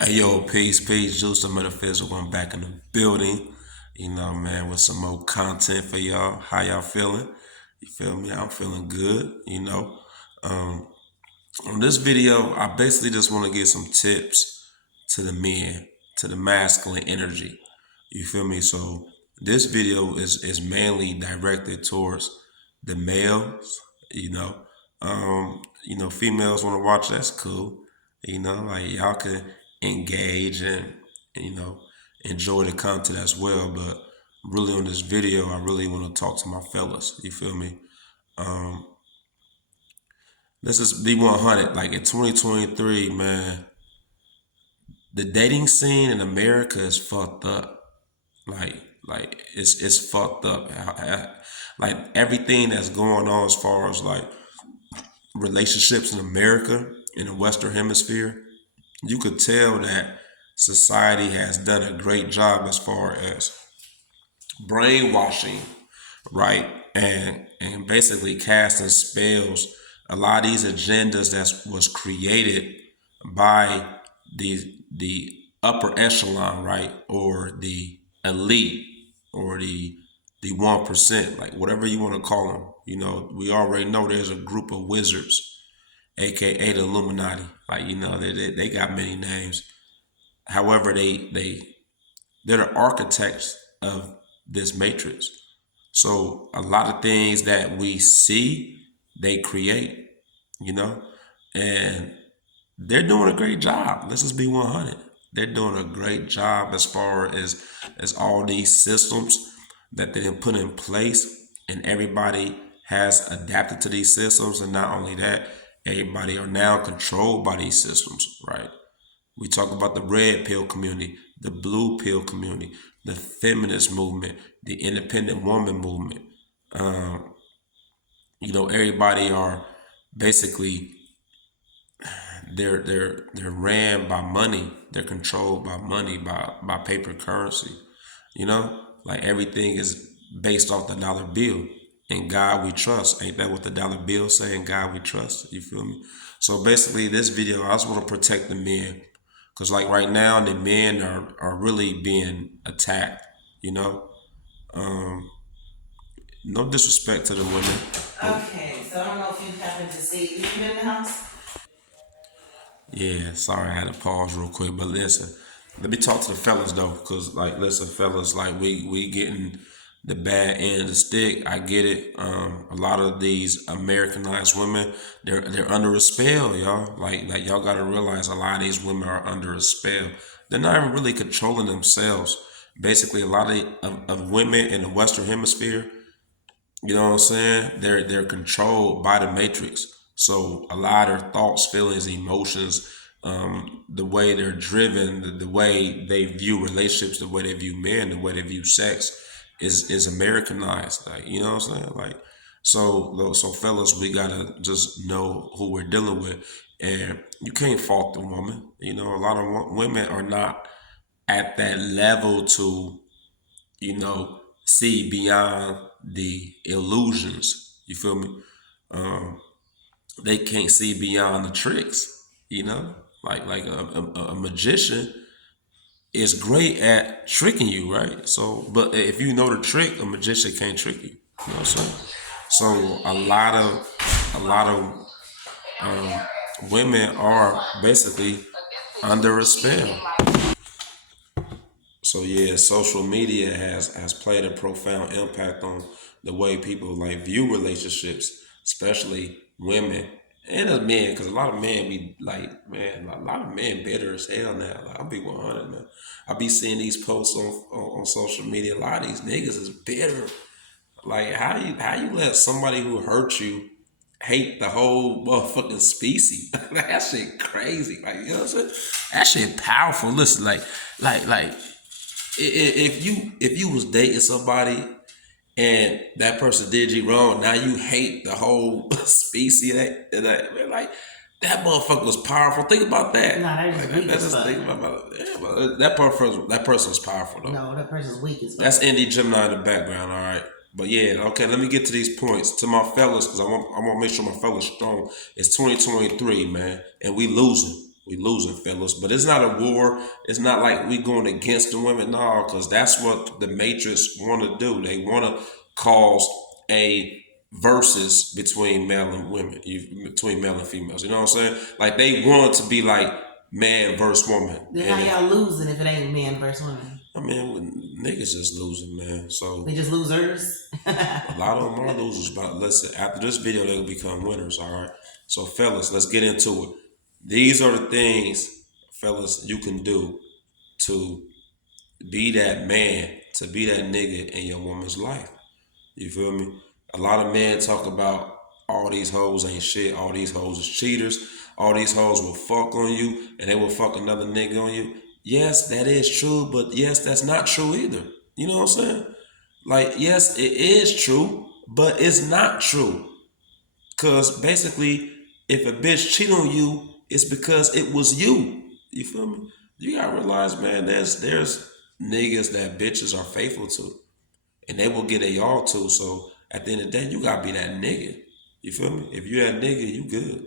Hey yo, peace, Juice the Metaphysical. I'm back in the building. Man, with some more content for y'all. How y'all feeling? You feel me? I'm feeling good. Um, on this video, I basically just want to give some tips to the men, to the masculine energy. You feel me? So this video is mainly directed towards the males, you know. Females want to watch, that's cool. Like y'all can engage and you know enjoy the content as well. But really on this video, I really want to talk to my fellas. You feel me? Um, let's just be 100. Like in 2023, man, the dating scene in America is fucked up. Like it's fucked up. Like everything that's going on as far as like relationships in America in the Western Hemisphere, you could tell that society has done a great job as far as brainwashing, right? And basically casting spells. A lot of these agendas that was created by the upper echelon, right, or the elite, or the 1%, like whatever you want to call them. We already know there's a group of wizards, aka the Illuminati. Like they got many names. However, they're the architects of this matrix. So a lot of things that we see, they create, you know, and they're doing a great job. Let's just be 100. They're doing a great job as far as all these systems that they didn't put in place, and everybody has adapted to these systems. And not only that, everybody are now controlled by these systems, right? We talk about the red pill community, the blue pill community, the feminist movement, the independent woman movement. Um, Everybody are basically they're ran by money. They're controlled by money, by paper currency. Like everything is based off the dollar bill. In God we trust. Ain't that what the dollar bill say? In God we trust. You feel me? So basically, this video, I just want to protect the men, because like right now, the men are really being attacked. You know, um, no disrespect to the women. No, Okay, so I don't know if you happen to see. You been in the house? yeah, sorry, I had to pause real quick. But listen, let me talk to the fellas though, because like, listen, fellas, like we getting the bad end of the stick. I get it. A lot of these Americanized women, they're under a spell, y'all. Like y'all got to realize a lot of these women are under a spell. They're not even really controlling themselves. Basically, a lot of women in the Western Hemisphere, you know what I'm saying? They're controlled by the matrix. So a lot of thoughts, feelings, emotions, the way they're driven, the way they view relationships, the way they view men, the way they view sex is Americanized. Like, you know what I'm saying? Like, so fellas, we gotta just know who we're dealing with, and you can't fault the woman. A lot of women are not at that level to see beyond the illusions. You feel me? Um, they can't see beyond the tricks. Like a magician is great at tricking you, right? So, but if you know the trick, a magician can't trick you. You know what I'm saying? So a lot of women are basically under a spell. So yeah, social media has played a profound impact on the way people like view relationships, especially women and as men, because a lot of men be like, man, a lot of men bitter as hell now. Like, I'll be 100, man. I be seeing these posts on social media. A lot of these niggas is bitter. Like, how you let somebody who hurt you hate the whole motherfucking species? That shit crazy. Like, you know what I'm saying? That shit powerful. Listen, like if you was dating somebody and that person did you wrong, now you hate the whole species. That man, like that motherfucker was powerful. Think about that. No, that is Like, weak that's as just fuck. think about yeah, but that person was powerful though. No, that person's weak as That's fuck. Indie Gemini in the background. All right. But yeah, okay. Let me get to these points to my fellas, because I want to make sure my fellas strong. It's 2023, man, and we losing. we losing, fellas. But it's not a war. It's not like we going against the women, no, because that's what the Matrix want to do. They want to cause a versus between male and women, between male and females. You know what I'm saying? Like they want it to be like man versus woman. Then how y'all losing if it ain't man versus woman? I mean, niggas just losing, man. So they just losers. a lot of them are losers. But listen, after this video, they'll become winners. All right. So, fellas, let's get into it. These are the things, fellas, you can do to be that man, to be that nigga in your woman's life. You feel me? A lot of men talk about all these hoes ain't shit, all these hoes is cheaters, all these hoes will fuck on you, and they will fuck another nigga on you. Yes, that is true, but yes, that's not true either. You know what I'm saying? Like, yes, it is true, but it's not true. Because basically, if a bitch cheat on you, it's because it was you. You feel me? You gotta realize, man, there's niggas that bitches are faithful to. And they will get a y'all too. So at the end of the day, you gotta be that nigga. You feel me? If you that nigga, you good.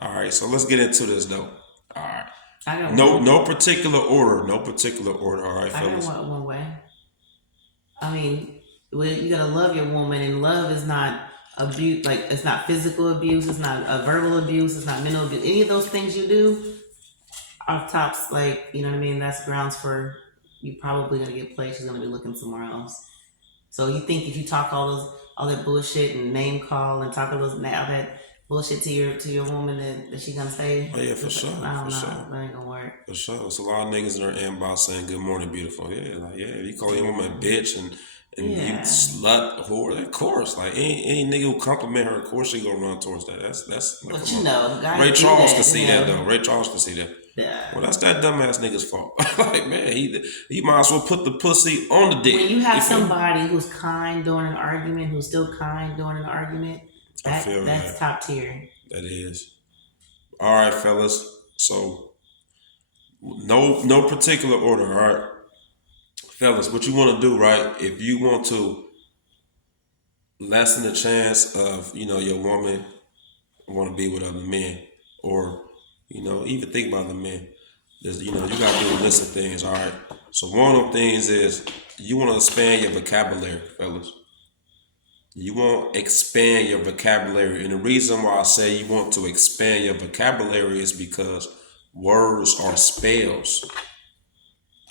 All right, so let's get into this though. All right. No particular order. No particular order. All right, fellas. I don't want one way. I mean, you gotta love your woman, and love is not abuse. Like, it's not physical abuse. It's not a verbal abuse. It's not mental abuse. Any of those things you do are tops. Like, you know what I mean? That's grounds for you probably gonna get played. She's gonna be looking somewhere else. So you think if you talk all that bullshit and name call and talk all that bullshit to your woman that she gonna say? Oh yeah, for sure. I don't know. Sure. That ain't gonna work. For sure. It's a lot of niggas in their inbox saying good morning, beautiful. Yeah, like you call your woman a bitch and you slut, whore. Of course, like any nigga who compliment her, of course she gonna run towards that. That's like, but you know, Ray Charles can see that though. Ray Charles can see that. Yeah. Well, that's that dumbass nigga's fault. Like, man, he might as well put the pussy on the dick. When you have somebody who's kind during an argument, who's still kind during an argument, that's top tier. That is. All right, fellas. So, no particular order. All right, fellas. What you want to do, right? If you want to lessen the chance of your woman want to be with other men, or even think about the men. There's, you gotta do a list of things. All right. So one of the things is you want to expand your vocabulary, fellas. You want to expand your vocabulary. And the reason why I say you want to expand your vocabulary is because words are spells.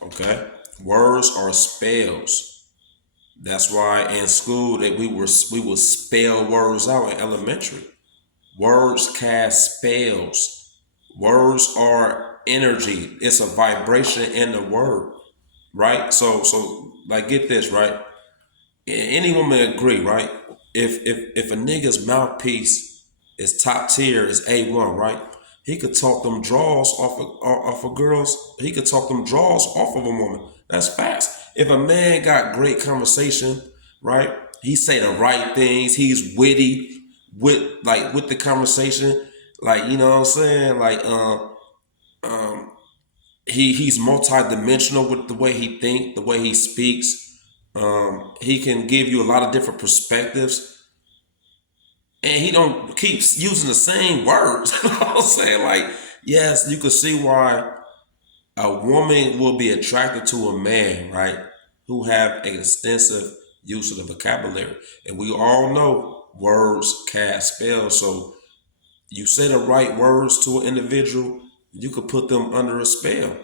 Okay? Words are spells. That's why in school that we would spell words out in elementary. Words cast spells. Words are energy. It's a vibration in the word. Right? So like get this, right? Any woman agree, right? If a nigga's mouthpiece is top tier, is A1, right? He could talk them draws off of girls. He could talk them draws off of a woman. That's facts. If a man got great conversation, right? He say the right things. He's witty with the conversation. Like, you know what I'm saying? Like, he's multi-dimensional with the way he think, the way he speaks. He can give you a lot of different perspectives, and he don't keep using the same words. You know what I'm saying? Like, yes, you can see why a woman will be attracted to a man, right, who have an extensive use of the vocabulary. And we all know words cast spells. So you say the right words to an individual, you could put them under a spell.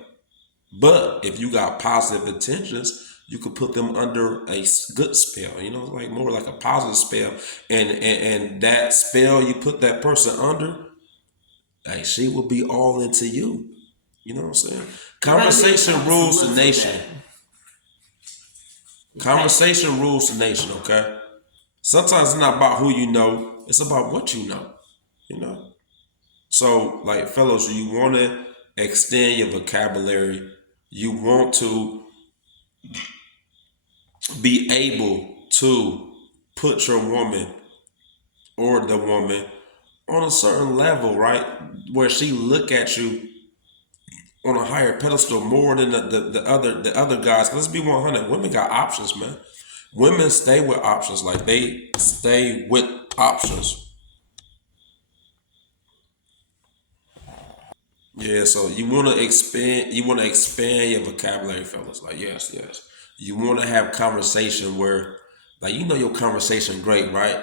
But if you got positive intentions, you could put them under a good spell, like more like a positive spell. And that spell you put that person under, like she will be all into you. You know what I'm saying? Conversation rules the nation. Conversation rules the nation, okay? Sometimes it's not about who you know, it's about what you know. So, like, fellas, you want to extend your vocabulary. You want to be able to put your woman or the woman on a certain level, right? Where she look at you on a higher pedestal more than the other guys. Let's be 100. Women got options, man. Women stay with options. Like, they stay with options. Yeah, so you want to expand your vocabulary, fellas. Like, yes, yes. You want to have conversation where, like, your conversation great, right?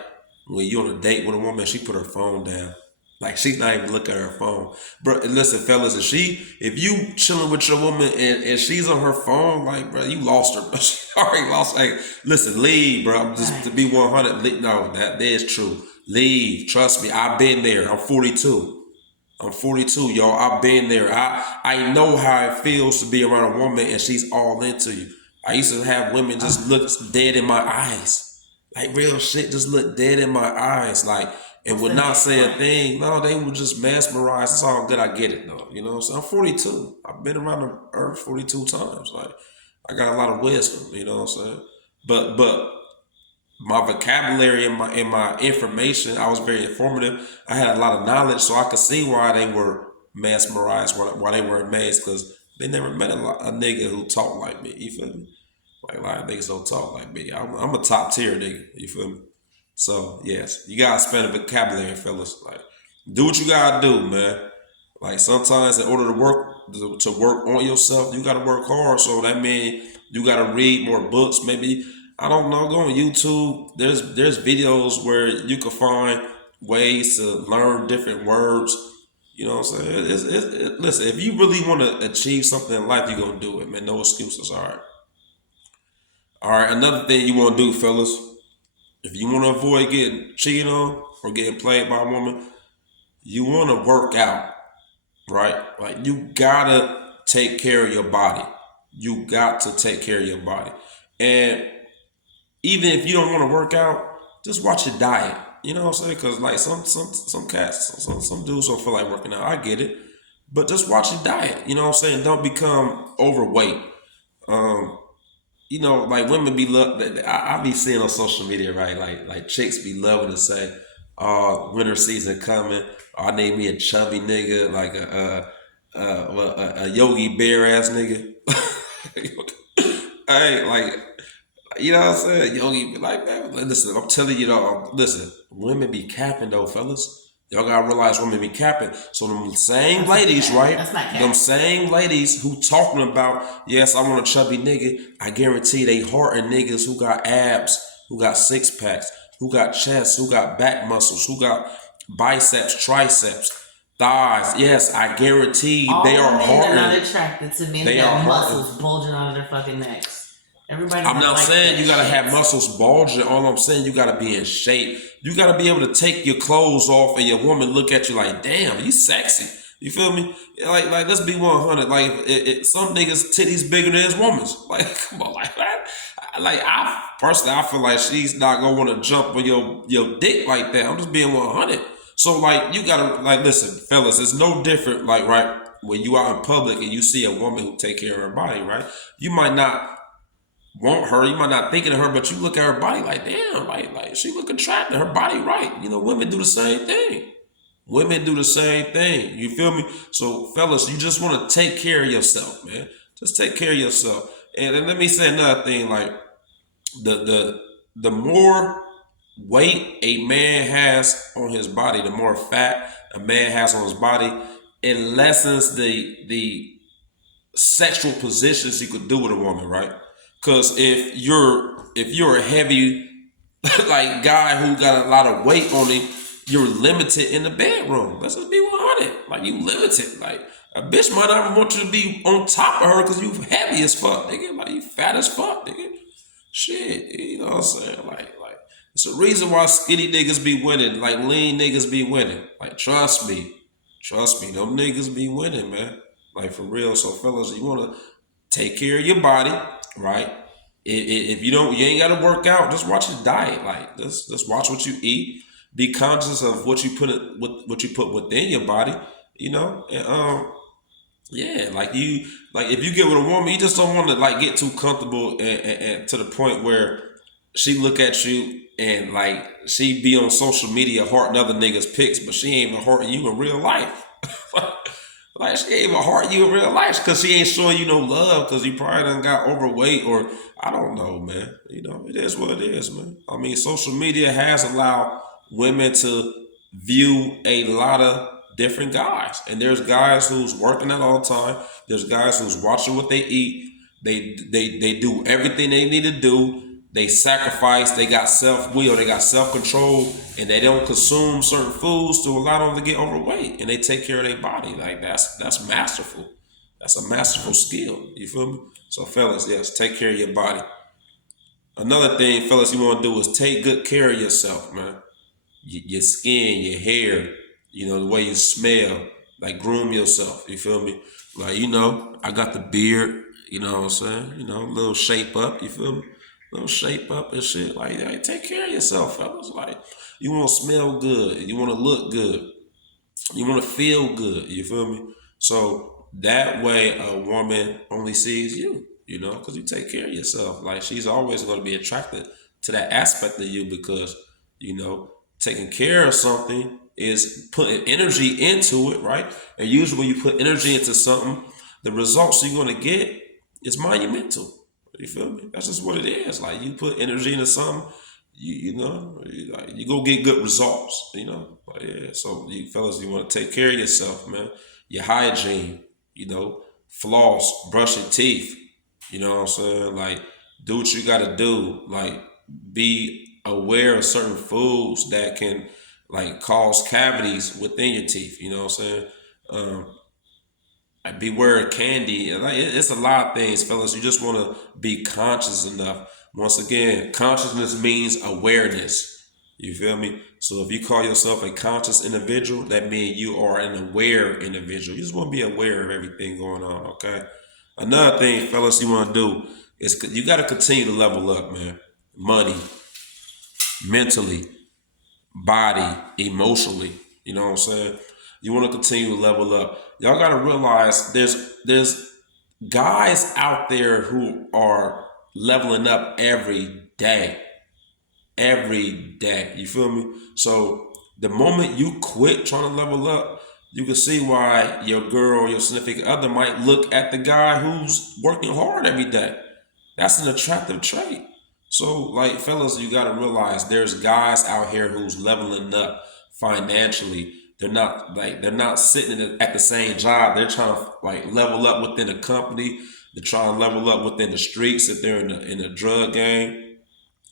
When you on a date with a woman, she put her phone down. Like, she's not even looking at her phone. Bro, and listen, fellas, if you chilling with your woman and she's on her phone, like, bro, you lost her. Bro. She already lost. Like, listen, leave, bro. Just to Right. be 100. No, that is true. Leave. Trust me. I've been there. I'm 42. I'm 42, y'all. I've been there. I know how it feels to be around a woman and she's all into you. I used to have women just Oh, look dead in my eyes, like real shit. Just look dead in my eyes, like, and what's would the not next say a one? thing. No, they were just mesmerized. It's all good. I get it though. You know, so I'm 42. I've been around the earth 42 times. Like, I got a lot of wisdom. You know what I'm saying? But my vocabulary and my information, I was very informative. I had a lot of knowledge, so I could see why they were mesmerized, why they were amazed, because they never met a nigga who talked like me. You feel me? Like, a lot of niggas don't talk like me. I'm a top tier nigga. You feel me? So yes, you gotta spend a vocabulary, fellas. Like, do what you gotta do, man. Like, sometimes in order to work on yourself, you gotta work hard. So that means you gotta read more books. Maybe, I don't know, go on YouTube. There's videos where you can find ways to learn different words. You know what I'm saying? Listen, if you really want to achieve something in life, you're gonna do it, man. No excuses. All right. All right. Another thing you want to do, fellas, if you want to avoid getting cheated on or getting played by a woman, you want to work out, right? Like, you gotta take care of your body. You got to take care of your body. And even if you don't want to work out, just watch your diet. You know what I'm saying? Because, like, some cats, some dudes don't feel like working out. I get it, but just watch your diet. You know what I'm saying? Don't become overweight. Um, like, women be love. I be seeing on social media, right? Like chicks be loving to say, winter season coming. I need me a chubby nigga, like a Yogi Bear ass nigga. Hey, like, you know what I'm saying? Yogi be like, man, listen, I'm telling you though, listen, women be capping though, fellas. Y'all gotta realize women be capping. So them same That's not ladies, cat. right? That's not Them cat. same ladies who talking about, yes, I want a chubby nigga. I guarantee they hearting niggas who got abs, who got six packs, who got chest, who got back muscles, who got biceps, triceps, thighs. Yes, I guarantee they All are men are not hearting. attracted to men who They are got hearting. muscles bulging out of their fucking necks. Everybody I'm don't not like saying that you gotta have shit. muscles bulging. All I'm saying, you gotta be in shape. You gotta be able to take your clothes off and your woman look at you like, damn, you sexy. You feel me? Like, let's be 100. Like, some niggas titties bigger than his woman's. Like, come on, like that. Like, I personally, I feel like she's not gonna want to jump on your dick like that. I'm just being 100. So, like, you gotta, like, listen, fellas, it's no different. Like, right, when you out in public and you see a woman who take care of her body, right? You might not want her. You might not thinking of her, but you look at her body like, damn, like she look attractive. Her body right. Women do the same thing. Women do the same thing. You feel me? So, fellas, you just want to take care of yourself, man. Just take care of yourself. And let me say another thing. Like, the more weight a man has on his body, the more fat a man has on his body, it lessens the sexual positions you could do with a woman, right? Because if you're a heavy like guy who got a lot of weight on him, you're limited in the bedroom. Let's just be 100. Like, you limited. Like, a bitch might not even want you to be on top of her because you heavy as fuck, nigga. Like, you fat as fuck, nigga. Shit, you know what I'm saying? Like, it's a reason why skinny niggas be winning. Like, lean niggas be winning. Like, trust me, them niggas be winning, man. Like, for real. So, fellas, you wanna take care of your body, right? If you ain't got to work out. Just watch your diet. Like, just watch what you eat. Be conscious of what you put within your body. And, yeah, like, if you get with a woman, you just don't want to, like, get too comfortable and to the point where she look at you and, like, she be on social media hearting other niggas pics, but she ain't even hearting you in real life. Like, she ain't even heart you in real life because she ain't showing you no love because you probably done got overweight, or I don't know, man. It is what it is, man. I mean, social media has allowed women to view a lot of different guys. And there's guys who's working out all the time. There's guys who's watching what they eat. They do everything they need to do. They sacrifice. They got self will. They got self control, and they don't consume certain foods to allow them to get overweight. And they take care of their body. Like that's masterful. That's a masterful skill. You feel me? So fellas, yes, take care of your body. Another thing, fellas, you want to do is take good care of yourself, man. Your skin, your hair, the way you smell, like groom yourself. You feel me? Like, I got the beard, you know what I'm saying? A little shape up, you feel me? Little shape up and shit. Like, take care of yourself, fellas. Like, you want to smell good. You want to look good. You want to feel good. You feel me? So that way a woman only sees you, because you take care of yourself. Like, she's always going to be attracted to that aspect of you because, taking care of something is putting energy into it, right? And usually when you put energy into something, the results you're going to get is monumental. You feel me? That's just what it is. Like, you put energy into something, you go get good results, Like, yeah, so you fellas, you want to take care of yourself, man. Your hygiene, floss, brush your teeth, you know what I'm saying? Like, do what you got to do. Like, be aware of certain foods that can like cause cavities within your teeth. You know what I'm saying? Like, beware of candy. Like, it's a lot of things, fellas. You just want to be conscious enough. Once again, consciousness means awareness. You feel me? So if you call yourself a conscious individual, that means you are an aware individual. You just want to be aware of everything going on, okay? Another thing, fellas, you want to do is you got to continue to level up, man. Money, mentally, body, emotionally. You know what I'm saying? You want to continue to level up. Y'all got to realize there's guys out there who are leveling up every day. Every day. You feel me? So the moment you quit trying to level up, you can see why your girl, your significant other might look at the guy who's working hard every day. That's an attractive trait. So, like, fellas, you got to realize there's guys out here who's leveling up financially. They're not sitting at the same job. They're trying to like level up within a company. They're trying to level up within the streets if they're in the drug game.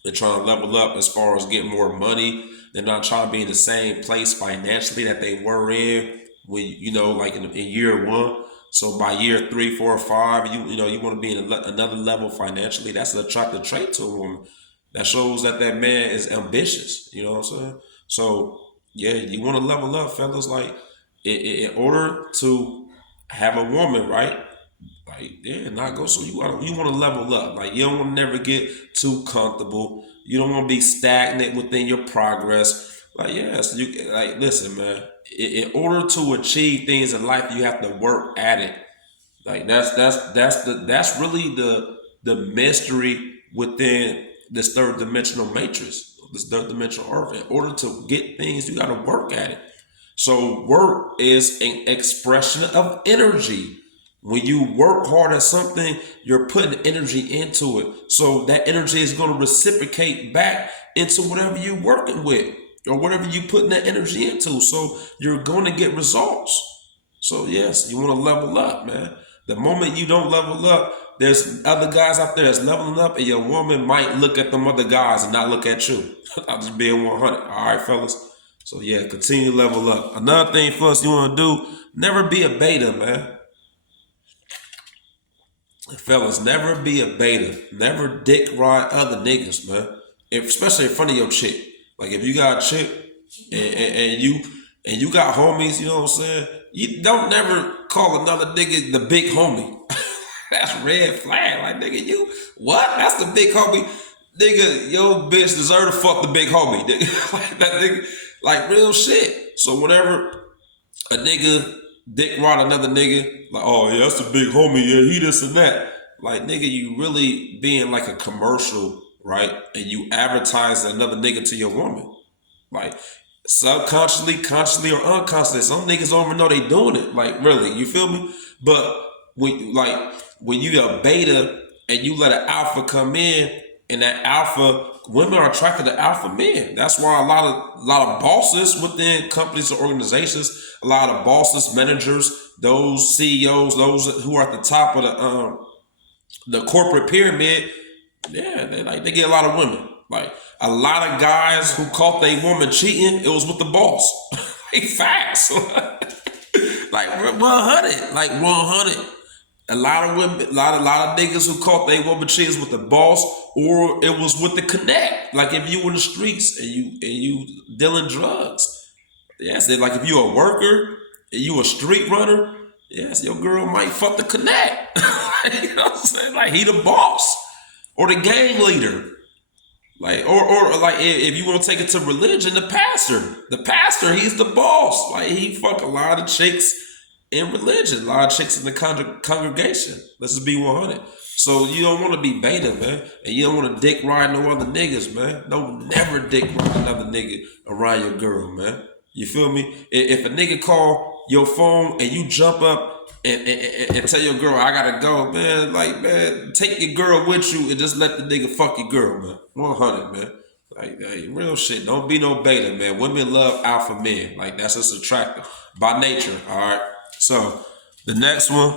They're trying to level up as far as getting more money. They're not trying to be in the same place financially that they were in when like in year one. So by year 3, 4, or 5, you want to be in another level financially. That's an attractive trait to a woman. That shows that man is ambitious. You know what I'm saying? So yeah, you want to level up, fellas. Like, in order to have a woman, right? Like, yeah, not go. So you want to level up. Like, you don't want to never get too comfortable. You don't want to be stagnant within your progress. Like, yes, you like listen, man. In order to achieve things in life, you have to work at it. Like, that's really the mystery within this third dimensional matrix, this third dimensional earth. In order to get things, you got to work at it. So work is an expression of energy. When you work hard at something, you're putting energy into it. So that energy is going to reciprocate back into whatever you're working with or whatever you putting that energy into. So you're going to get results. So yes, you want to level up, man. The moment you don't level up, there's other guys out there that's leveling up, and your woman might look at them other guys and not look at you. I'm just being 100. All right, fellas. So yeah, continue to level up. Another thing for us you want to do, never be a beta, man. Fellas, never be a beta. Never dick ride other niggas, man. Especially in front of your chick. Like, if you got a chick and you got homies, you know what I'm saying? You don't never call another nigga the big homie. That's red flag. Like, nigga, you what? That's the big homie. Nigga, your bitch deserve to fuck the big homie. Nigga. Like, that nigga, like, real shit. So whenever a nigga dick ride another nigga, like, oh yeah, that's the big homie, yeah, he this and that. Like, nigga, you really being like a commercial, right? And you advertise another nigga to your woman. Like, subconsciously, consciously, or unconsciously. Some niggas don't even know they doing it. Like, really, you feel me? But when you a beta and you let an alpha come in, And that alpha women are attracted to alpha men. That's why a lot of bosses within companies or organizations, a lot of bosses, managers, those CEOs, those who are at the top of the corporate pyramid, yeah, they get a lot of women. Like a lot of guys who caught their woman cheating, it was with the boss. Like facts. Like 100, like 100. A lot of women, a lot of niggas who caught they woman cheaters with the boss, or it was with the connect. Like if you in the streets and you dealing drugs, yes. Like if you a worker and you a street runner, yes, your girl might fuck the connect. You know what I'm saying? Like he the boss or the gang leader. Like or like if you want to take it to religion, the pastor, he's the boss. Like he fuck a lot of chicks in religion, a lot of chicks in the congregation. Let's just be 100. So you don't want to be beta, man, and you don't want to dick ride no other niggas, man. Don't never dick ride another nigga around your girl, man. You feel me? If a nigga call your phone and you jump up and tell your girl, I gotta go, man, like, man, take your girl with you and just let the nigga fuck your girl, man. 100, man. Like, real shit. Don't be no beta, man. Women love alpha men. Like, that's just attractive by nature, all right? So, the next one,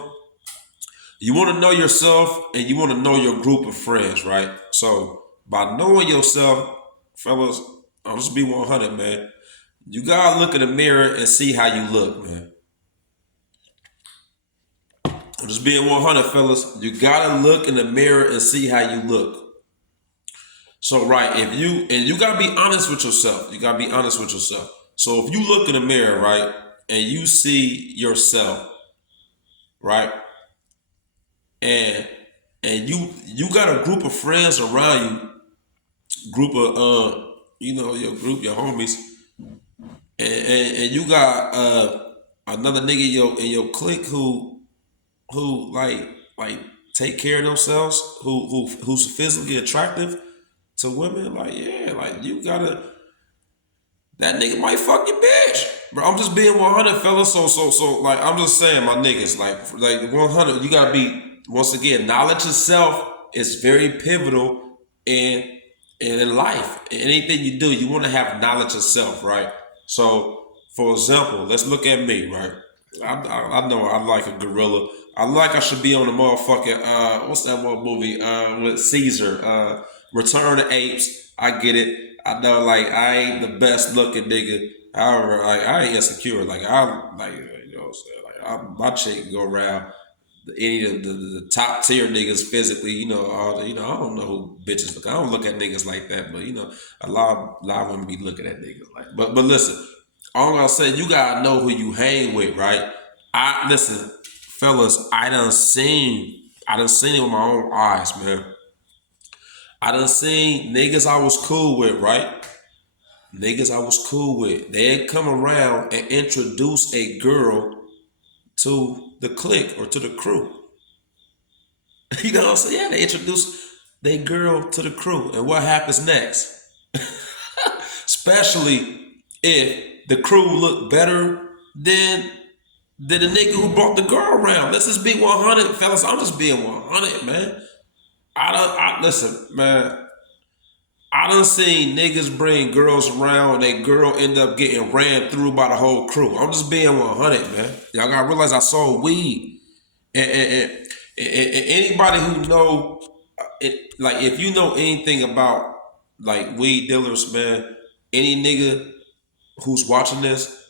you want to know yourself and you want to know your group of friends, right? So, by knowing yourself, fellas, I'll just be 100, man. You gotta look in the mirror and see how you look, man. I'm just being 100, fellas. You gotta look in the mirror and see how you look. So, right, you gotta be honest with yourself. You gotta be honest with yourself. So, if you look in the mirror, right, and you see yourself, right, and you got a group of friends around you, group of your group, your homies, and you got another nigga in your clique who like take care of themselves, who's physically attractive to women, like yeah, like you gotta that nigga might fuck your bitch. Bro, I'm just being 100, fellas. So like I'm just saying, my niggas, like 100, you gotta be once again, knowledge of self is very pivotal in life. Anything you do, you want to have knowledge of self, right? So, for example, let's look at me, right? I know I like a gorilla. I should be on the motherfucking what's that one movie with Caesar, Return of Apes. I get it. I know like I ain't the best looking nigga. However, like I ain't insecure. Like I like you know what I'm saying. My chick can go around any of the top tier niggas physically. I don't know who bitches look. I don't look at niggas like that, but a lot of women be looking at niggas like. But listen, all I'm gonna say, you gotta know who you hang with, right? Listen, fellas, I done seen it with my own eyes, man. I done seen niggas I was cool with, right? Niggas I was cool with. They'd come around and introduce a girl to the clique or to the crew. You know what I'm saying? Yeah, they introduce their girl to the crew. And what happens next? Especially if the crew look better than the nigga who brought the girl around. Let's just be 100, fellas. I'm just being 100, man. Listen, man. I done seen niggas bring girls around and they girl end up getting ran through by the whole crew. I'm just being 100, man. Y'all gotta realize I sold weed. And anybody who know it, like if you know anything about like weed dealers, man, any nigga who's watching this,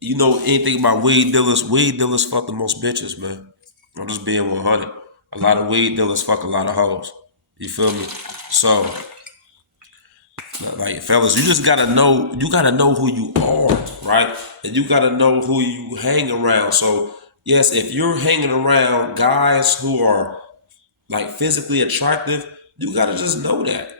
you know anything about weed dealers fuck the most bitches, man. I'm just being 100. A lot of weed dealers fuck a lot of hoes. You feel me? So, like fellas, you just gotta know. You gotta know who you are, right? And you gotta know who you hang around. So, yes, if you're hanging around guys who are like physically attractive, you gotta just know that.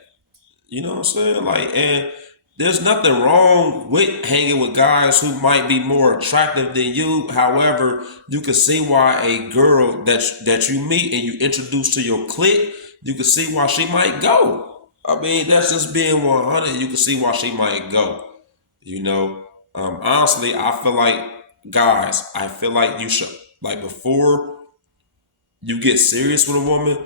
You know what I'm saying? Like, and there's nothing wrong with hanging with guys who might be more attractive than you. However, you can see why a girl that you meet and you introduce to your clique, you can see why she might go. I mean, that's just being 100. You can see why she might go. You know, honestly, I feel like guys, I feel like you should like before you get serious with a woman,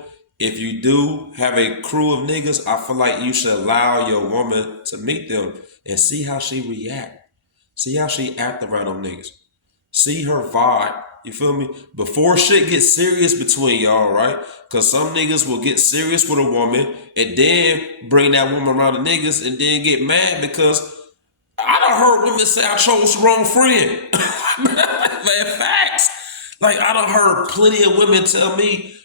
if you do have a crew of niggas, I feel like you should allow your woman to meet them and see how she react. See how she act around them niggas. See her vibe. You feel me? Before shit gets serious between y'all, right? Because some niggas will get serious with a woman and then bring that woman around the niggas and then get mad because I done heard women say I chose the wrong friend. Man, facts. Like, I done heard plenty of women tell me,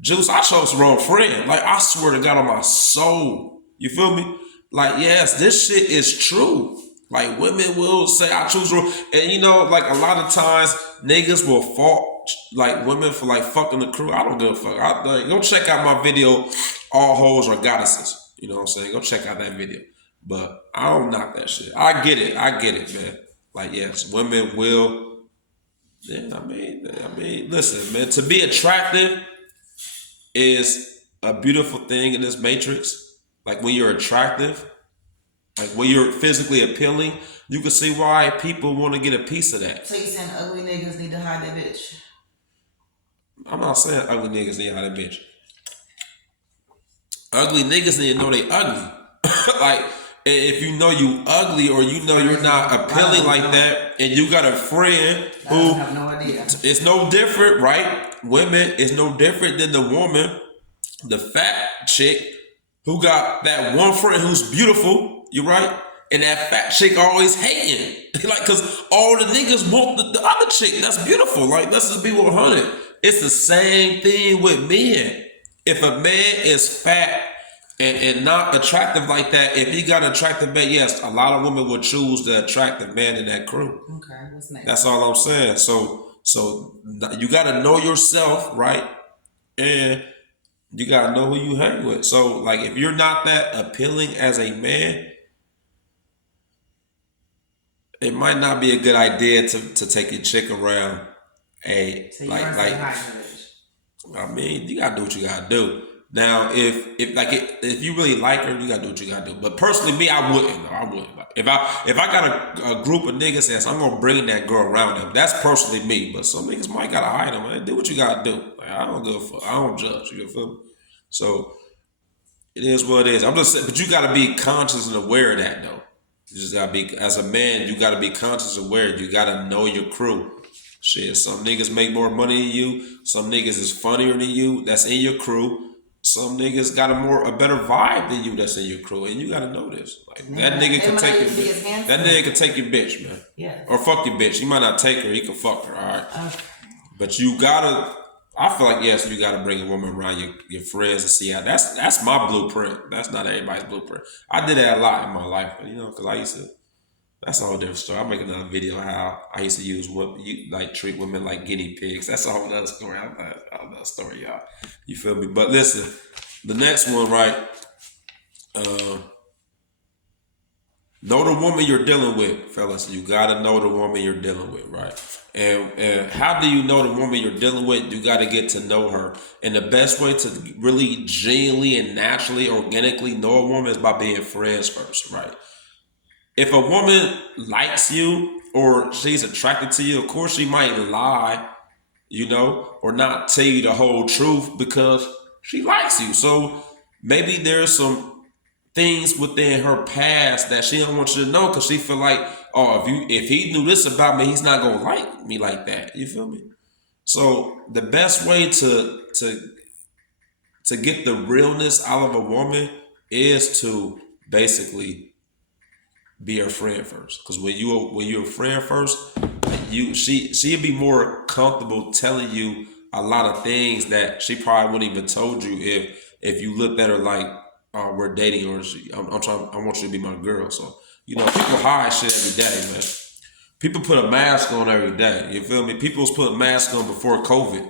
Juice, I chose the wrong friend. Like, I swear to God on my soul. You feel me? Like, yes, this shit is true. Like, women will say I choose wrong. And you know, like, a lot of times niggas will fault like women for like fucking the crew. I don't give a fuck. Go check out my video, All Hoes Are Goddesses. You know what I'm saying? Go check out that video. But I don't knock that shit. I get it, man. Like, yes, women will. Yeah, I mean, listen, man. To be attractive is a beautiful thing in this matrix. Like, when you're attractive, like when you're physically appealing, you can see why people want to get a piece of that. So you saying ugly niggas need to hide that bitch? I'm not saying ugly niggas need to hide that bitch. Ugly niggas need to know they ugly. Like, if you know you ugly or you know you're not appealing like that, and you got a friend who I have no idea. It's no different, right? Women is no different than the woman, the fat chick who got that one friend who's beautiful, you right? And that fat chick always hating. Like, cause all the niggas want the other chick that's beautiful. Like, let's just be 100. It's the same thing with men. If a man is fat and not attractive like that, if he got an attractive man, yes, a lot of women would choose the attractive man in that crew. Okay, what's next? That's all I'm saying. So you gotta know yourself, right? And you gotta know who you hang with. So, like, if you're not that appealing as a man, it might not be a good idea to take your chick around a So I mean, you gotta do what you gotta do. Now, if you really like her, you gotta do what you gotta do. But personally, me, I wouldn't. No, I wouldn't. If I got a group of niggas, yes, I'm gonna bring that girl around them. That's personally me. But some niggas might gotta hide them. Man. Do what you gotta do. Like, I don't give a fuck. I don't judge. You feel me? So it is what it is. I'm just saying, but you gotta be conscious and aware of that, though. You just gotta be, as a man, you gotta be conscious and aware. You gotta know your crew. Shit, some niggas make more money than you. Some niggas is funnier than you. That's in your crew. Some niggas got a better vibe than you. That's in your crew, and you gotta know this. Like, that nigga can take your bitch. That nigga can take your bitch, man. Yeah. Or fuck your bitch. He might not take her. He can fuck her. All right. Okay. But you gotta. I feel like, yes, you gotta bring a woman around your friends and see how. That's my blueprint. That's not everybody's blueprint. I did that a lot in my life, you know, because I used to. That's a whole different story. I'll make another video how I used to use treat women like guinea pigs. That's a whole other story. Another story, y'all. You feel me? But listen, the next one, right? Know the woman you're dealing with, fellas. You gotta know the woman you're dealing with, right? And how do you know the woman you're dealing with? You gotta get to know her. And the best way to really genuinely and naturally, organically know a woman is by being friends first, right? If a woman likes you or she's attracted to you, of course she might lie, you know, or not tell you the whole truth because she likes you. So maybe there's some things within her past that she don't want you to know because she feel like, oh, if he knew this about me, he's not gonna like me like that. You feel me? So the best way to get the realness out of a woman is to basically be her friend first. Because when you're a friend first, she'd be more comfortable telling you a lot of things that she probably wouldn't even told you if you looked at her like, oh, we're dating, or I want you to be my girl. So, you know, people hide shit every day, man. People put a mask on every day. You feel me? People was putting masks on before COVID,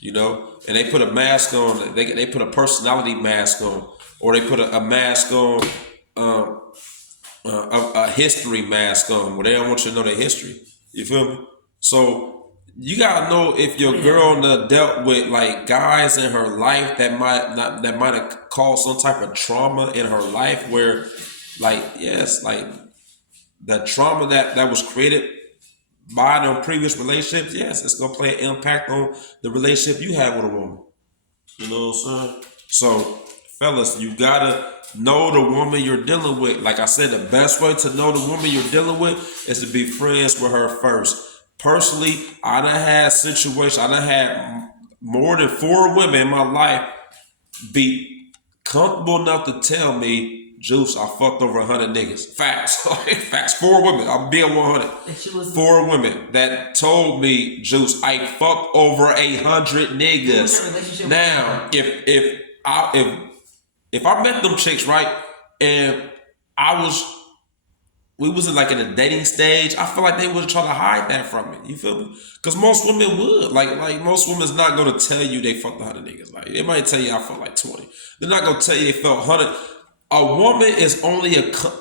you know, and they put a mask on. They put a personality mask on, or they put a mask on. A history mask on where they don't want you to know their history. You feel me? So you gotta know if your girl dealt with like guys in her life that might have caused some type of trauma in her life where, like, yes, like the trauma that was created by them previous relationships, yes, it's gonna play an impact on the relationship you have with a woman. You know what I'm saying? So, fellas, you gotta know the woman you're dealing with. Like I said, the best way to know the woman you're dealing with is to be friends with her first. Personally, I done had situations, I done had more than 4 women in my life be comfortable enough to tell me, Juice, I fucked over 100 niggas. Facts. Facts. 4 women. I'm being 100. And she was 4 women that told me, Juice, I fucked over 100 niggas. relationship Now, if I met them chicks, right, and we was in like in a dating stage, I feel like they would try to hide that from me. You feel me? Because most women would. Like most women's not gonna tell you they fucked 100 niggas. Like they might tell you I felt like 20. They're not gonna tell you they felt 100. A woman is only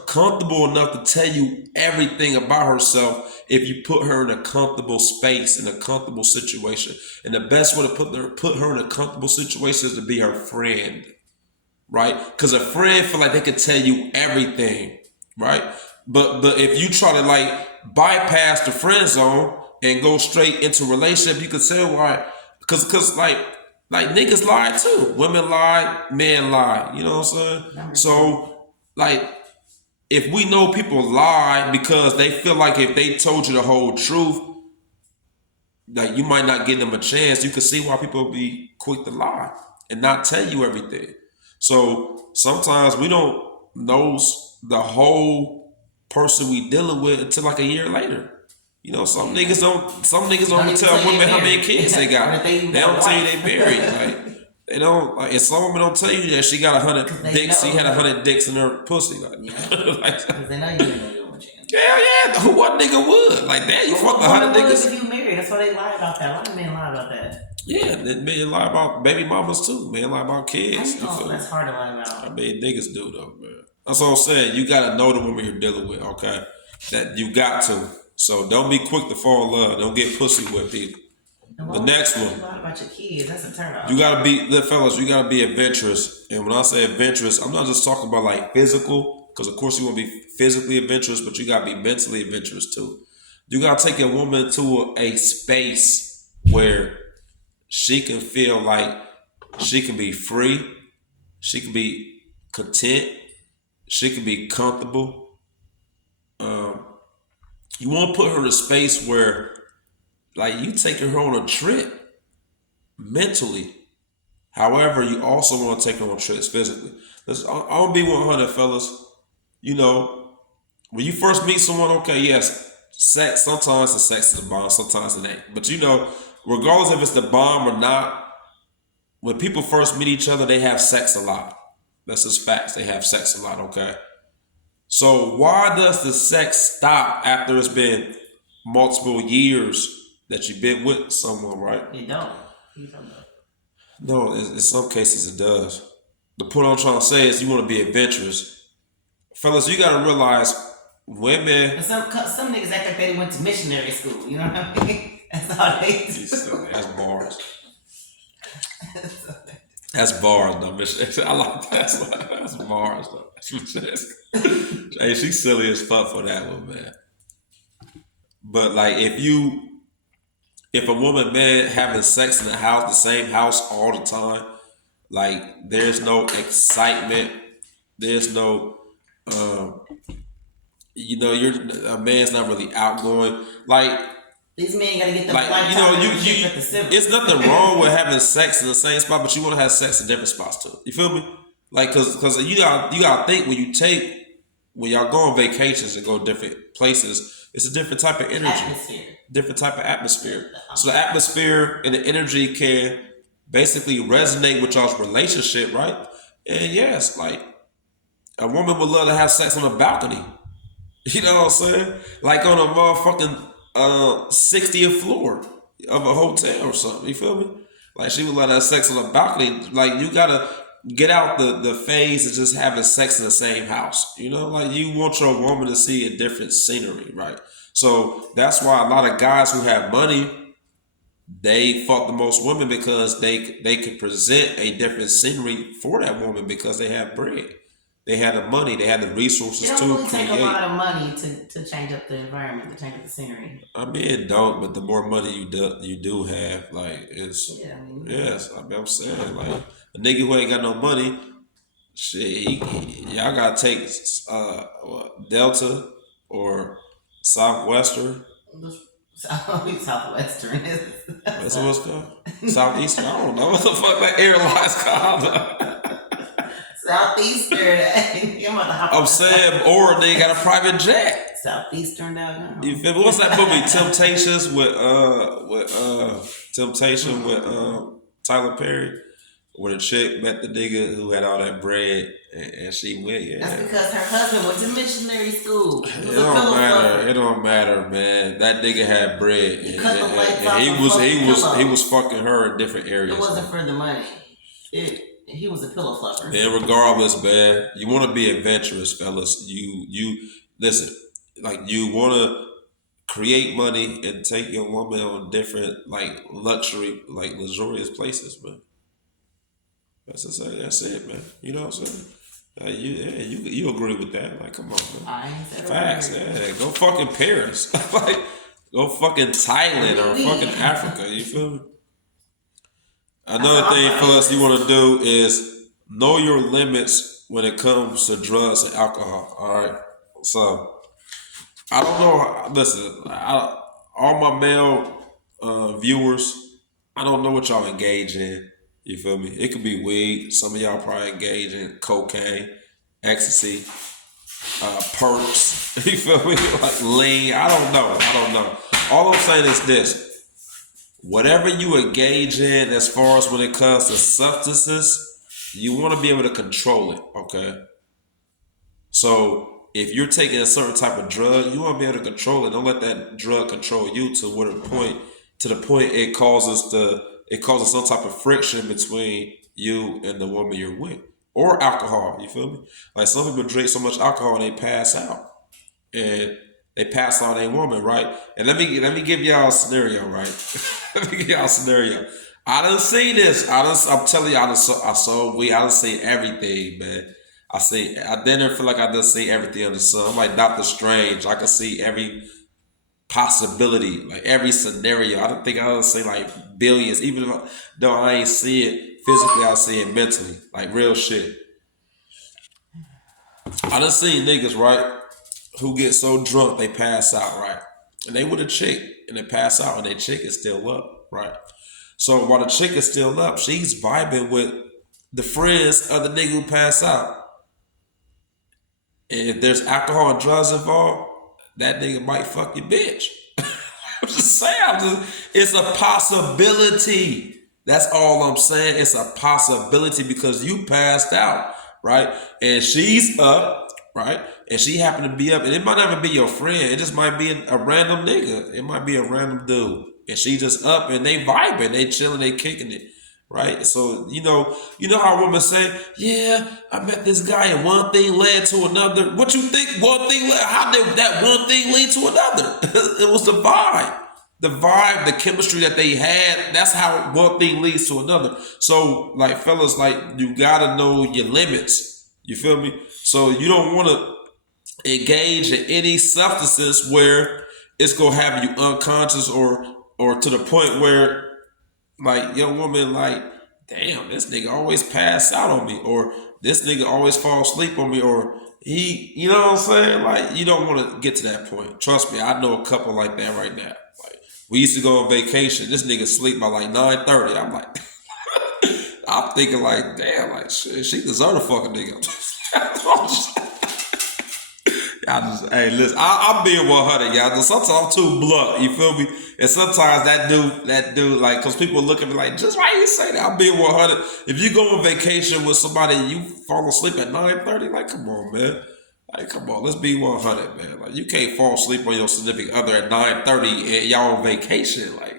comfortable enough to tell you everything about herself if you put her in a comfortable space, in a comfortable situation. And the best way to put her in a comfortable situation is to be her friend, right? Because a friend feel like they can tell you everything, right? But if you try to like bypass the friend zone and go straight into a relationship, you could tell why. Because like niggas lie too. Women lie, men lie. You know what I'm saying? So like if we know people lie because they feel like if they told you the whole truth, like you might not give them a chance. You can see why people be quick to lie and not tell you everything. So sometimes we don't know the whole person we dealing with until like a year later. You know, some niggas don't tell women how many kids they got. They don't tell you they married. Like they don't. Like, and some women don't tell you that she got 100 dicks. She had 100 dicks in her pussy. Like, because they know you ain't gonna do it. yeah. What nigga would? Like, damn, you fucked 100 niggas. If you married, that's why they lie about that. A lot of men lie about that. Yeah, men lie about baby mamas too. Men lie about kids. That's hard to lie about. I mean, niggas do though, man. That's what I'm saying. You gotta know the woman you're dealing with, okay? That you got to. So don't be quick to fall in love. Don't get pussy whipped either. The next one. A lot about your kids. That's a turn off. You gotta be, fellas. You gotta be adventurous. And when I say adventurous, I'm not just talking about like physical, because of course you want to be physically adventurous, but you gotta be mentally adventurous too. You gotta take a woman to a space where she can feel like she can be free, she can be content, she can be comfortable. You want to put her in a space where, like, you taking her on a trip mentally. However, you also want to take her on trips physically. Listen, I'm gonna be 100, fellas. You know, when you first meet someone, okay, yes, sex. Sometimes the sex is the bomb, sometimes it ain't. But you know, regardless if it's the bomb or not, when people first meet each other, they have sex a lot. That's just facts. They have sex a lot, okay? So why does the sex stop after it's been multiple years that you've been with someone, right? You don't. You don't know. No, in some cases it does. The point I'm trying to say is you want to be adventurous. Fellas, you got to realize women... And some niggas act like they went to missionary school, you know what I mean? That's all they do. That's bars. That's bars, though. I like that. That's bars, though. Hey, she's silly as fuck for that one, man. But like, if a woman, man, having sex in the house, the same house all the time, like there's no excitement, there's no, a man's not really outgoing. Like these men gotta get the like it's nothing wrong with having sex in the same spot, but you want to have sex in different spots too. You feel me? Like, cause you gotta think when y'all go on vacations and go different places, it's a different type of energy, different type of atmosphere. So the atmosphere and the energy can basically resonate with y'all's relationship, right? And yes, like a woman would love to have sex on a balcony. You know what I'm saying? Like on a motherfucking 60th floor of a hotel or something. You feel me? Like she would love to have sex on a balcony. Like you gotta get out the phase of just having sex in the same house. You know, like you want your woman to see a different scenery, right? So that's why a lot of guys who have money, they fuck the most women because they can present a different scenery for that woman because they have bread. They had the money, they had the It resources don't to really take a lot create. of money to change up the environment, to change up the scenery. I mean, it don't, but the more money you do have, like it's Yeah, I mean, yes. I mean, I'm saying like a nigga who ain't got no money, shit, y'all gotta take Delta or Southwestern. Southwestern is. That's what it's called. Southeastern. I don't know what the fuck that airline's called. Southeastern. You might hop I'm on saying, or they got a private jet. Southeastern.com. You feel me? What's that movie? Temptations Temptation with Tyler Perry, where the chick met the nigga who had all that bread and she went. Yeah, That's because her husband went to missionary school. He it was a don't pillow matter. fluffer. It don't matter, man. That nigga had bread, He and, cut the and, legs and off he of was fluffy he was he pillows. was fucking her in different areas. It wasn't for the money. He was a pillow fluffer. And regardless, man, you want to be adventurous, fellas. You listen, like you want to create money and take your woman on different like luxury, like luxurious places, man. That's it, man. You know what I'm saying? You agree with that? Like, come on, man. I ain't said Facts, yeah. Go fucking Paris, like go fucking Thailand or fucking Africa. You feel me? Another thing for us you want to do is know your limits when it comes to drugs and alcohol. All right, so I don't know. Listen, all my male viewers, I don't know what y'all engage in. You feel me? It could be weed. Some of y'all probably engage in cocaine, ecstasy, perks. You feel me? Like lean. I don't know. All I'm saying is this. Whatever you engage in as far as when it comes to substances, you want to be able to control it, okay? So if you're taking a certain type of drug, you want to be able to control it. Don't let that drug control you to the point it causes some type of friction between you and the woman you're with. Or alcohol, you feel me? Like some people drink so much alcohol and they pass out. And they pass on a woman, right? And let me give y'all a scenario, right? Let me give y'all a scenario. I done seen this. I'm telling you, I saw weed. I done seen everything, man. I didn't feel like I done seen everything under the sun. I'm like Doctor Strange. I can see every possibility, like every scenario. I don't think I done seen like billions, even though I ain't see it physically, I see it mentally, like real shit. I done seen niggas, right, who get so drunk they pass out, right? And they with a chick and they pass out and their chick is still up, right? So while the chick is still up, she's vibing with the friends of the nigga who passed out. And if there's alcohol and drugs involved, that nigga might fuck your bitch. I'm just saying, it's a possibility. That's all I'm saying. It's a possibility because you passed out, right? And she's up, right? And she happened to be up, and it might not even be your friend. It just might be a random nigga. It might be a random dude, and she just up and they vibing, they chilling, they kicking it, right? So you know how women say, "Yeah, I met this guy, and one thing led to another." What you think? One thing led? How did that one thing lead to another? It was the vibe. The vibe, the chemistry that they had, that's how one thing leads to another. So, like, fellas, like, you gotta know your limits. You feel me? So, you don't wanna engage in any substances where it's gonna have you unconscious or to the point where, like, your woman, like, damn, this nigga always pass out on me, or this nigga always fall asleep on me, or you know what I'm saying? Like, you don't wanna get to that point. Trust me, I know a couple like that right now. We used to go on vacation. This nigga sleep by like 9:30. I'm like, I'm thinking like, damn, like shit, she deserve to fuck a nigga. Hey, listen, I'm being 100, y'all. Sometimes I'm too blunt, you feel me? And sometimes that dude, like, cause people look at me like, just why you say that? I'm being 100. If you go on vacation with somebody and you fall asleep at 9:30, like, come on, man. Like, come on, let's be 100, man. Like, you can't fall asleep on your significant other at 9:30 and y'all on vacation, like.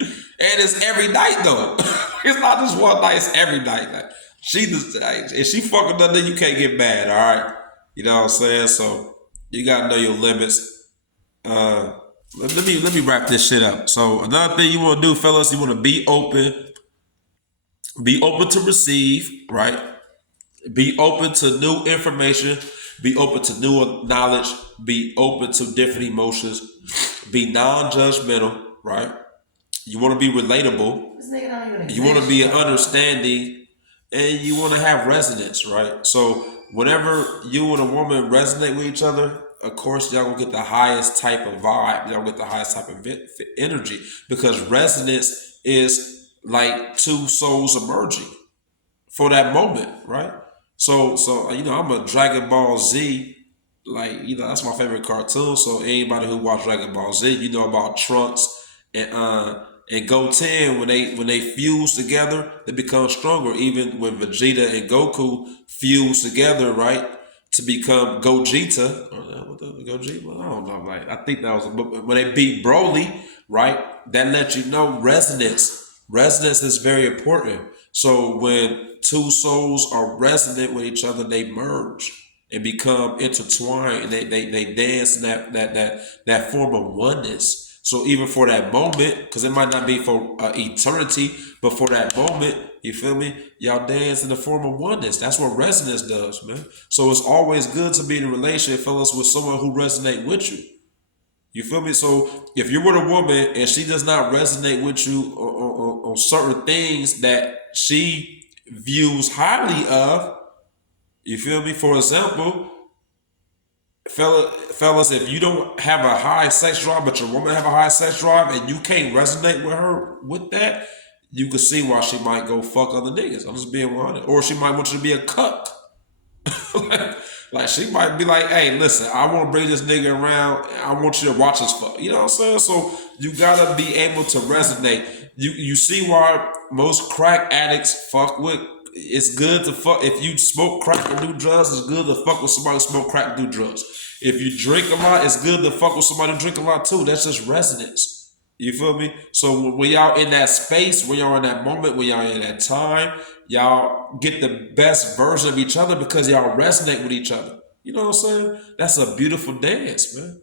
And it's every night though. It's not just one night; it's every night. Like, if she fucking nothing, you can't get mad. All right, you know what I'm saying? So you gotta know your limits. Let me wrap this shit up. So another thing you want to do, fellas, you want to be open to receive, right? Be open to new information. Be open to new knowledge. Be open to different emotions. Be non-judgmental. Right. You want to be relatable. This nigga don't even You want to exist. be an understanding, and you want to have resonance. Right. So whenever you and a woman resonate with each other, of course y'all gonna get the highest type of vibe. Y'all get the highest type of energy because resonance is like two souls emerging for that moment, right? So I'm a Dragon Ball Z, like that's my favorite cartoon. So anybody who watched Dragon Ball Z, you know about Trunks and Goten when they fuse together, they become stronger. Even when Vegeta and Goku fuse together, right, to become Gogeta or what the Gogeta? I don't know. Like I think that was, but when they beat Broly, right, that lets you know resonance. Resonance is very important. So when two souls are resonant with each other, they merge and become intertwined, and they dance in that form of oneness. So even for that moment, because it might not be for eternity, but for that moment, you feel me? Y'all dance in the form of oneness. That's what resonance does, man. So it's always good to be in a relationship, fellas, with someone who resonate with you. You feel me? So if you're with a woman and she does not resonate with you on certain things that she views highly of, you feel me? For example, fellas, if you don't have a high sex drive, but your woman have a high sex drive, and you can't resonate with her with that, you can see why she might go fuck other niggas. I'm just being 100, or she might want you to be a cuck. Like she might be like, hey, listen, I want to bring this nigga around. I want you to watch us fuck. You know what I'm saying? So you gotta be able to resonate. You see why most crack addicts fuck with. It's good to fuck if you smoke crack and do drugs. It's good to fuck with somebody who smoke crack and do drugs. If you drink a lot, it's good to fuck with somebody who drink a lot too. That's just resonance. You feel me? So when y'all in that space, when y'all in that moment, when y'all in that time, y'all get the best version of each other because y'all resonate with each other. You know what I'm saying? That's a beautiful dance, man.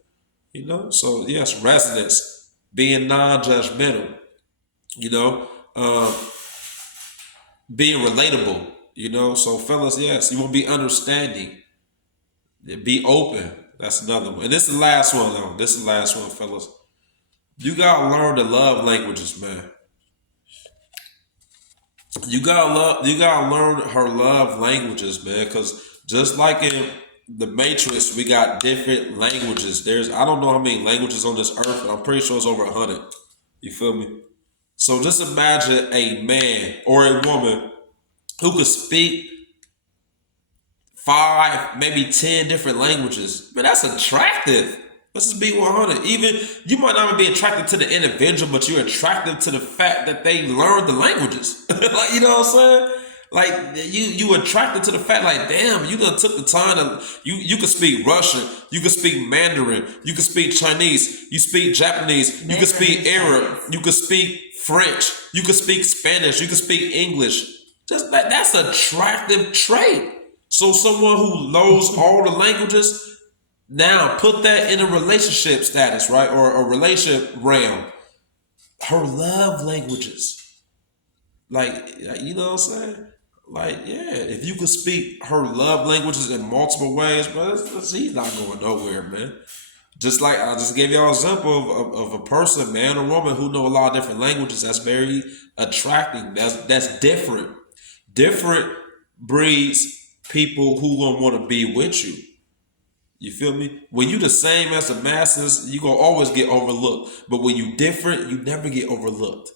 You know? So yes, resonance, being non-judgmental, you know, being relatable, you know. So fellas, yes, you want to be understanding. Be open. That's another one. And this is the last one, though. This is the last one, fellas. You gotta learn the love languages, man. You gotta learn her love languages, man. Cause just like in the Matrix, we got different languages. I don't know how many languages on this earth, but I'm pretty sure it's over 100. You feel me? So just imagine a man or a woman who could speak 5, maybe 10 different languages. Man, that's attractive. Let's just be 100. Even you might not be attracted to the individual, but you're attracted to the fact that they learned the languages. Like, you know what I'm saying? Like you attracted to the fact, like, damn, you done took the time to you can speak Russian, you can speak Mandarin, you can speak Chinese, you speak Japanese, you can speak Arab, you can speak French, you can speak Spanish, you can speak English. Just that's an attractive trait. So someone who knows all the languages, now put that in a relationship status, right? Or a relationship realm. Her love languages. Like, you know what I'm saying? Like, yeah, if you could speak her love languages in multiple ways, bro, she's not going nowhere, man. Just like I just gave y'all an example of a person, man or woman, who know a lot of different languages. That's very attracting. That's different. Different breeds people who gonna want to be with you. You feel me? When you the same as the masses, you gonna always get overlooked. But when you different, you never get overlooked.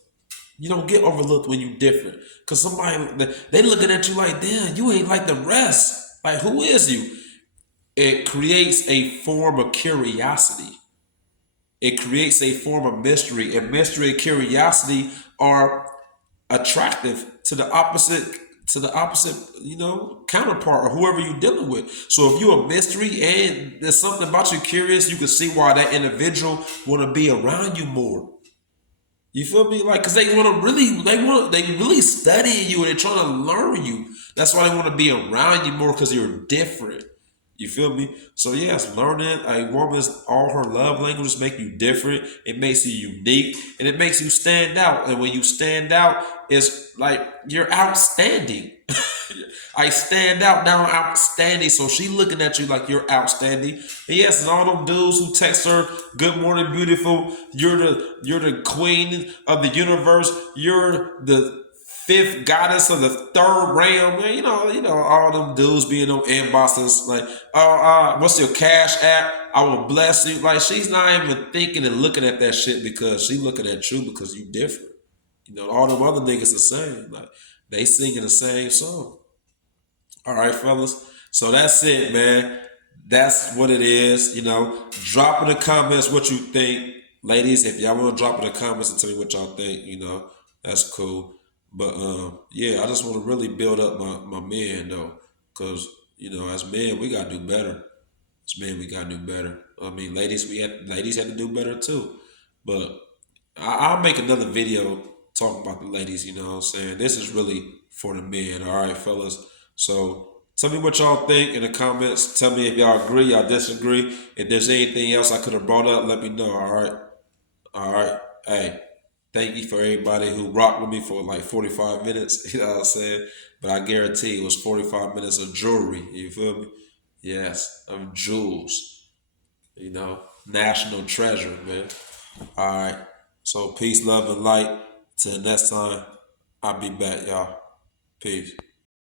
You don't get overlooked when you different. Cause somebody they looking at you like, damn, you ain't like the rest. Like, who is you? It creates a form of curiosity. It creates a form of mystery. And mystery and curiosity are attractive to the opposite, counterpart or whoever you're dealing with. So if you're a mystery and there's something about you curious, you can see why that individual want to be around you more. You feel me? Like, cause they really studying you and they're trying to learn you. That's why they want to be around you more, because you're different. You feel me? So yes, learning a woman's all her love languages make you different. It makes you unique, and it makes you stand out. And when you stand out, it's like you're outstanding. I stand out now, I'm outstanding. So she looking at you like you're outstanding. And yes, and all them dudes who text her, "Good morning, beautiful. You're the queen of the universe. You're the fifth goddess of the third realm." Man, you know, all them dudes being on inboxes like, "Oh, what's your cash app? I will bless you." Like she's not even thinking and looking at that shit because she looking at you because you different. You know, all them other niggas the same. Like they singing the same song. All right, fellas. So that's it, man. That's what it is. You know, drop in the comments what you think, ladies. If y'all want to drop in the comments and tell me what y'all think, you know, that's cool. But yeah, I just want to really build up my men though, because you know, as men, we gotta do better. As men, we gotta do better. I mean, ladies had to do better too. But I'll make another video talking about the ladies, you know what I'm saying? This is really for the men, all right, fellas? So tell me what y'all think in the comments. Tell me if y'all agree, y'all disagree. If there's anything else I could have brought up, let me know, all right? All right. Hey, thank you for everybody who rocked with me for like 45 minutes, you know what I'm saying? But I guarantee it was 45 minutes of jewelry, you feel me? Yes, of jewels, you know, national treasure, man. All right. So peace, love, and light. Till next time, I'll be back, y'all. Peace.